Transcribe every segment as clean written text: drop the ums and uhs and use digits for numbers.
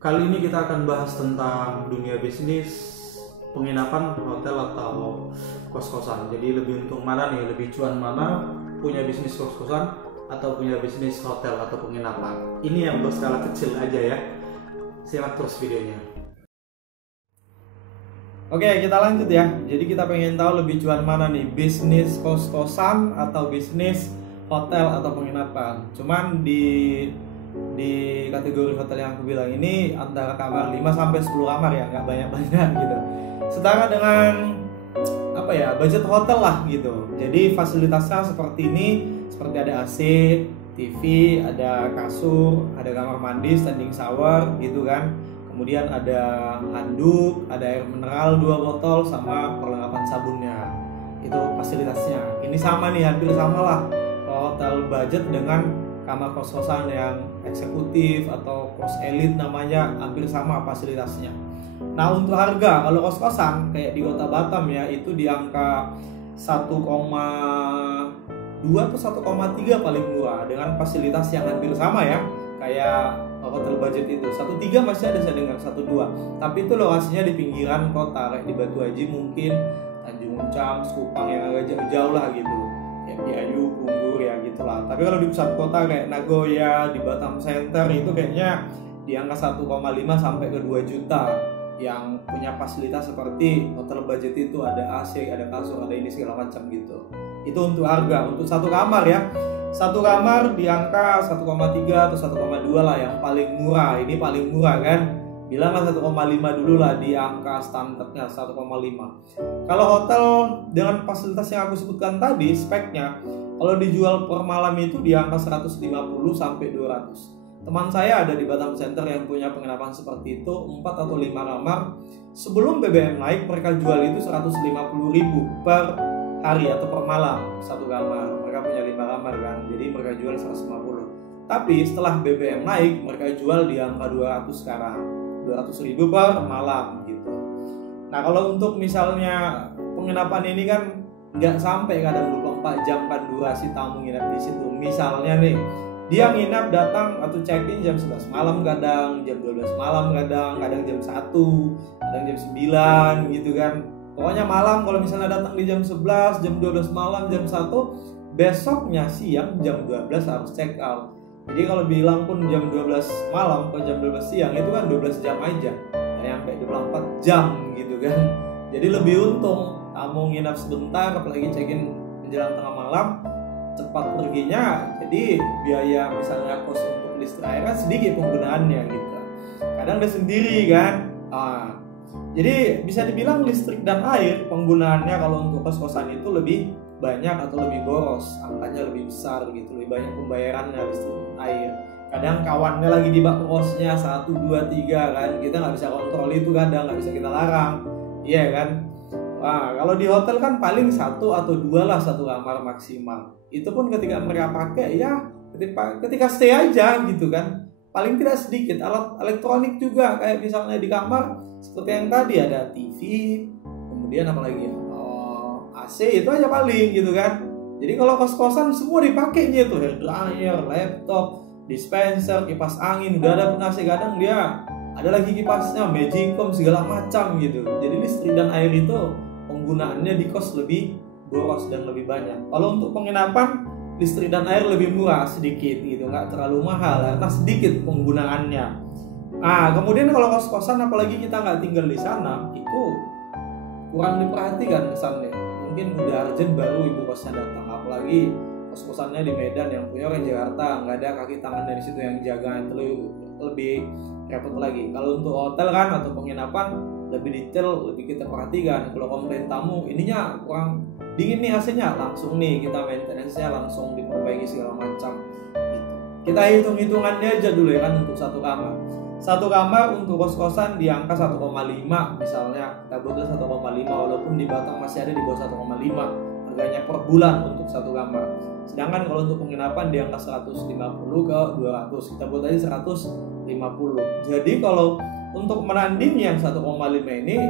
Kali ini kita akan bahas tentang dunia bisnis penginapan, hotel atau kos-kosan. Jadi lebih untung mana nih, lebih cuan mana, punya bisnis kos-kosan atau punya bisnis hotel atau penginapan. Ini yang berskala kecil aja ya. Simak terus videonya. Oke, kita lanjut ya. Jadi kita pengen tahu lebih cuan mana nih, bisnis kos-kosan atau bisnis hotel atau penginapan. Cuman di kategori hotel yang aku bilang ini antara kamar 5 sampai 10 kamar ya, nggak banyak-banyak gitu. Setara dengan budget hotel lah gitu. Jadi fasilitasnya seperti ini, seperti ada AC, TV, ada kasur, ada kamar mandi, standing shower gitu kan. Kemudian ada handuk, ada air mineral 2 botol sama perlengkapan sabunnya. Itu fasilitasnya. Ini sama nih, hampir sama lah hotel budget dengan kamar kos-kosan yang eksekutif atau kos elit namanya, hampir sama fasilitasnya. Nah untuk harga, kalau kos-kosan kayak di Kota Batam ya, itu di angka 1,2 atau 1,3 paling murah dengan fasilitas yang hampir sama ya, kayak hotel budget itu. 1,3 masih ada saya dengar 1,2, tapi itu lokasinya di pinggiran kota kayak di Batu Haji mungkin, Tanjung Uncang, Sekupang yang agak jauh lah gitu. Ayu, Punggur ya gitulah. Tapi kalau di pusat kota kayak Nagoya, di Batam Center itu kayaknya di angka 1,5 sampai ke 2 juta yang punya fasilitas seperti hotel budget itu, ada AC, ada kasur, ada ini segala macam gitu. Itu untuk harga, untuk satu kamar ya. Satu kamar di angka 1,3 atau 1,2 lah yang paling murah. Ini paling murah kan. Bilanglah 1,5 dulu lah di angka standarnya 1,5. Kalau hotel dengan fasilitas yang aku sebutkan tadi, speknya kalau dijual per malam itu di angka 150 sampai 200. Teman saya ada di Batam Center yang punya penginapan seperti itu, 4 atau 5 kamar. Sebelum BBM naik, mereka jual itu 150.000 per hari atau per malam satu kamar. Mereka punya 5 kamar kan, jadi mereka jual 150. Tapi setelah BBM naik, mereka jual di angka 200 sekarang. 200.000 per malam gitu. Nah kalau untuk misalnya penginapan ini kan nggak sampai kadang 24 jam kan durasi tamu nginap di situ. Misalnya nih dia nginap datang atau check-in jam 11 malam, kadang jam 12 malam, kadang jam 1, kadang jam 9 gitu kan. Pokoknya malam, kalau misalnya datang di jam 11, jam 12 malam, jam 1, besoknya siang jam 12 harus check out. Jadi kalau bilang pun jam 12 malam ke jam 12 siang itu kan 12 jam aja, sampai 24 jam gitu kan. Jadi lebih untung kamu nginap sebentar, apalagi check-in menjelang tengah malam, cepat perginya. Jadi biaya misalnya kos untuk listrik air kan sedikit penggunaannya gitu. Kadang dia sendiri kan. Jadi bisa dibilang listrik dan air penggunaannya kalau untuk kos-kosan itu lebih banyak atau lebih boros, angkanya lebih besar gitu, lebih banyak pembayarannya listrik air. Kadang kawannya lagi di bak kosnya 1, 2, 3 kan, kita nggak bisa kontrol itu, kadang nggak bisa kita larang, iya kan. Nah kalau di hotel kan paling 1 atau 2 lah satu kamar maksimal. Itu pun ketika mereka pakai ya ketika stay aja gitu kan. Paling tidak sedikit alat elektronik juga, kayak misalnya di kamar seperti yang tadi ada TV, kemudian apalagi ya, AC itu aja paling gitu kan. Jadi kalau kos-kosan semua dipakainya tuh, hair dryer, laptop, dispenser, kipas angin, udah ada pun AC, kadang dia ada lagi kipasnya, magicom segala macam gitu. Jadi listrik dan air itu penggunaannya di kos lebih boros dan lebih banyak. Kalau untuk penginapan listrik dan air lebih murah sedikit gitu, nggak terlalu mahal karena sedikit penggunaannya. Nah kemudian kalau kos-kosan apalagi kita nggak tinggal di sana, itu kurang diperhatikan kesannya. Mungkin udah urgent baru ibu kosnya datang, apalagi kos-kosannya di Medan yang punya orang Jakarta, nggak ada kaki tangan dari situ yang jaga, itu lebih repot lagi. Kalau untuk hotel kan atau penginapan lebih detail, lebih kita perhatikan. Kalau komplain tamu ininya kurang dingin nih AC-nya, langsung nih kita maintenance-nya langsung diperbaiki segala macam gitu. Kita hitung-hitungannya aja dulu ya kan untuk satu kamar. Satu kamar untuk kos-kosan di angka 1,5 misalnya, kita butuh 1,5 walaupun di Batam masih ada di bawah 1,5 harganya per bulan untuk satu kamar. Sedangkan kalau untuk penginapan di angka 150 ke 200, kita buat aja 150. Jadi kalau untuk menandingi yang 1,5 ini,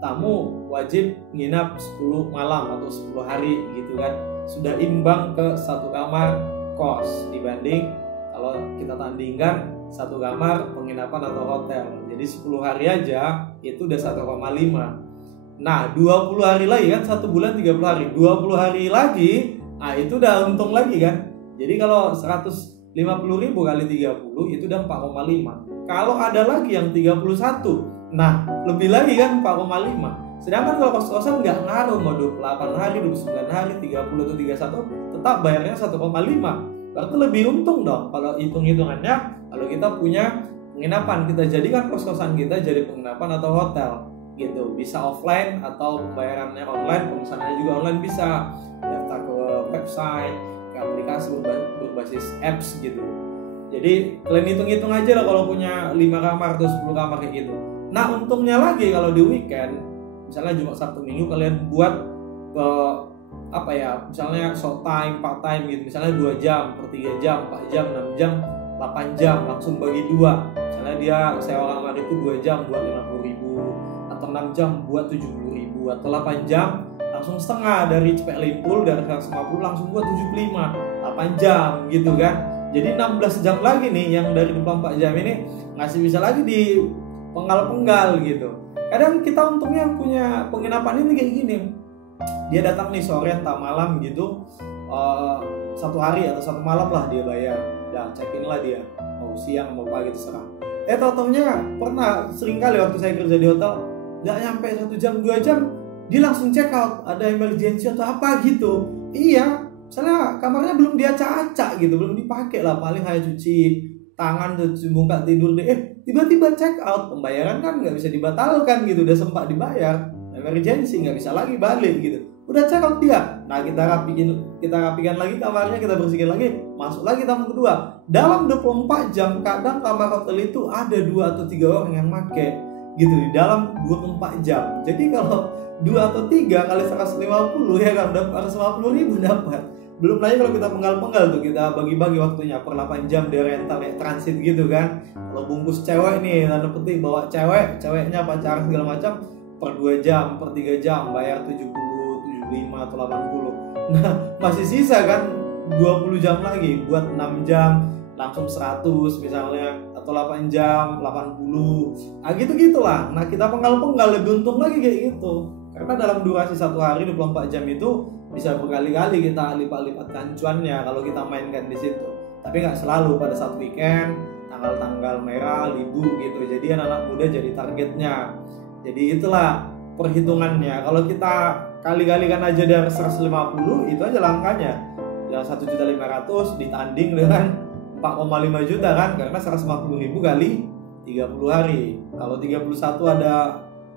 tamu wajib nginap 10 malam atau 10 hari gitu kan. Sudah imbang ke satu kamar kos dibanding kalau kita tandingkan satu kamar penginapan atau hotel. Jadi 10 hari aja itu udah 1,5. Nah 20 hari lagi kan, 1 bulan 30 hari, 20 hari lagi, nah itu udah untung lagi kan. Jadi kalau 150.000 kali 30 itu udah 4,5. Kalau ada lagi yang 31, nah lebih lagi kan 4,5. Sedangkan kalau kos-kosan nggak ngaruh mau 28 hari, 29 hari, 30 atau 31, tetap bayarnya 1,5. Berarti lebih untung dong kalau hitung-hitungannya. Kalau kita punya penginapan, kita jadikan kos-kosan kita jadi penginapan atau hotel gitu. Bisa offline atau pembayarannya online, pemesanannya juga online, bisa daftar ke website, ke aplikasi berbasis apps gitu. Jadi kalian hitung-hitung aja lah kalau punya 5 kamar atau 10 kamar kayak gitu. Nah untungnya lagi kalau di weekend, misalnya Jumat Sabtu Minggu kalian buat misalnya short time, part time gitu, misalnya 2 jam, per 3 jam, 4 jam, 6 jam, 8 jam, langsung bagi 2. Misalnya dia sewa kamar itu 2 jam buat 50.000, atau 6 jam buat 70.000, atau 8 jam langsung setengah, dari Cepek Limpul dari 150 langsung buat 75, 8 jam gitu kan. Jadi 16 jam lagi nih yang dari 24 jam ini ngasih bisa lagi di penggal-penggal gitu. Kadang kita untungnya punya penginapan ini kayak gini, dia datang nih sore entah malam gitu, 1 hari atau 1 malam lah dia bayar, dan check in lah dia, mau siang mau pagi terserah. Tau-taunya pernah sering kali waktu saya kerja di hotel, nggak nyampe 1 jam 2 jam dia langsung check out, ada emergency atau apa gitu. Iya, misalnya kamarnya belum dia acak-acak gitu, belum dipakai lah, paling hanya cuci tangan, cuci muka, tidur deh, tiba-tiba check out. Pembayaran kan nggak bisa dibatalkan gitu, udah sempat dibayar, emergency nggak bisa lagi balik gitu, udah check out dia. Nah kita rapikan lagi kamarnya, kita bersihkan lagi, masuk lagi tamu kedua. Dalam 24 jam kadang kamar hotel itu ada 2 atau 3 orang yang make gitu di dalam 24 jam. Jadi kalau 2 atau 3 kali 150 ya kan udah 150.000 dapat. Belum lagi kalau kita penggal-penggal tuh, kita bagi-bagi waktunya per 8 jam di rental kayak transit gitu kan. Kalau bungkus cewek nih, tanda petik bawa ceweknya pacaran segala macam, per 2 jam, per 3 jam bayar 70, 75 atau 80. Nah, masih sisa kan 20 jam lagi buat 6 jam langsung 100 misalnya, atau 8 jam 80. Ah gitu-gitulah. Nah, kita penggal-penggal lebih untung lagi kayak gitu. Karena dalam durasi 1 hari 24 jam itu bisa berkali-kali kita lipat-lipatkan cuannya kalau kita mainkan di situ. Tapi nggak selalu pada saat weekend, tanggal-tanggal merah, libur gitu. Jadi anak-anak muda jadi targetnya. Jadi itulah perhitungannya. Kalau kita kali-kalikan aja dari 150, itu aja langkahnya. Yang 1.500.000 ditanding dengan 4,5 juta kan, karena 150.000 kali 30 hari. Kalau 31 ada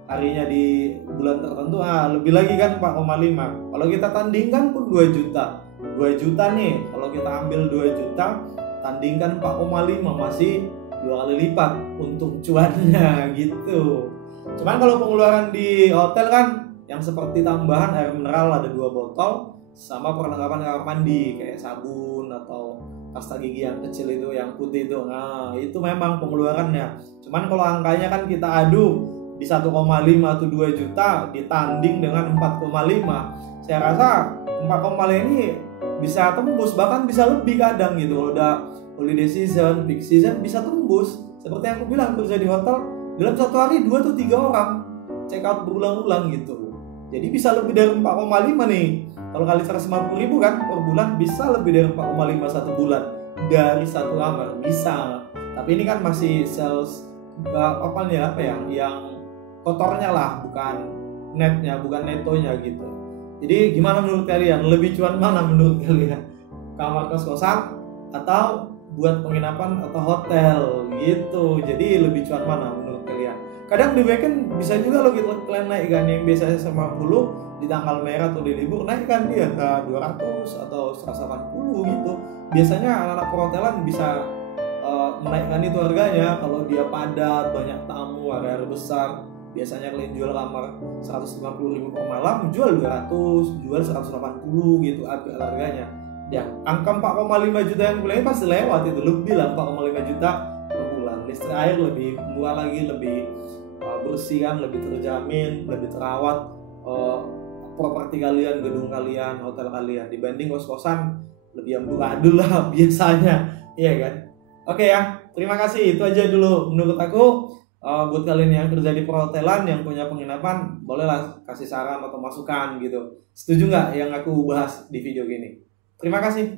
harinya di bulan tertentu, lebih lagi kan 4,5. Kalau kita tandingkan pun 2 juta. 2 juta nih, kalau kita ambil 2 juta tandingkan 4,5, masih 2 kali lipat untuk cuannya gitu. Cuman kalau pengeluaran di hotel kan yang seperti tambahan air mineral ada 2 botol sama perlengkapan kamar mandi kayak sabun atau pasta gigi yang kecil itu yang putih itu. Nah, itu memang pengeluarannya. Cuman kalau angkanya kan kita adu di 1,5 atau 2 juta ditanding dengan 4,5. Saya rasa 4,5 ini bisa tembus, bahkan bisa lebih kadang gitu. Udah holiday season, peak season bisa tembus. Seperti yang aku bilang, kerja di hotel dalam 1 hari 2 atau 3 orang check out berulang-ulang gitu. Jadi bisa lebih dari 4,5 nih. Kalau kali 150.000 kan per bulan bisa lebih dari 4,5 1 bulan dari 1 kamar bisa. Tapi ini kan masih sales yang kotornya lah, bukan netnya, bukan netonya gitu. Jadi gimana menurut kalian? Lebih cuan mana menurut kalian? Kamar kos-kosan atau buat penginapan atau hotel gitu? Jadi lebih cuan mana menurut kalian? Kadang di weekend bisa juga lo gitu, kalian naikkan yang biasanya 150 di tanggal merah atau di libur, naikkan dia ke 200 atau 180 gitu. Biasanya anak-anak perhotelan bisa menaikkan itu harganya kalau dia padat, banyak tamu, area besar. Biasanya kalian jual kamar 150.000 per malam, jual 200, jual 180 gitu harganya. Ya, angka 4,5 juta yang bulan ini pasti lewat itu, lebih lah 4,5 juta per bulan. Listrik air lebih murah lagi, lebih bersih kan, lebih terjamin, lebih terawat properti kalian, gedung kalian, hotel kalian dibanding kos-kosan lebih amburadul lah biasanya, iya kan? Oke ya, terima kasih. Itu aja dulu menurut aku. Buat kalian yang kerja di perhotelan yang punya penginapan, bolehlah kasih saran atau masukan gitu. Setuju nggak yang aku bahas di video gini? Terima kasih.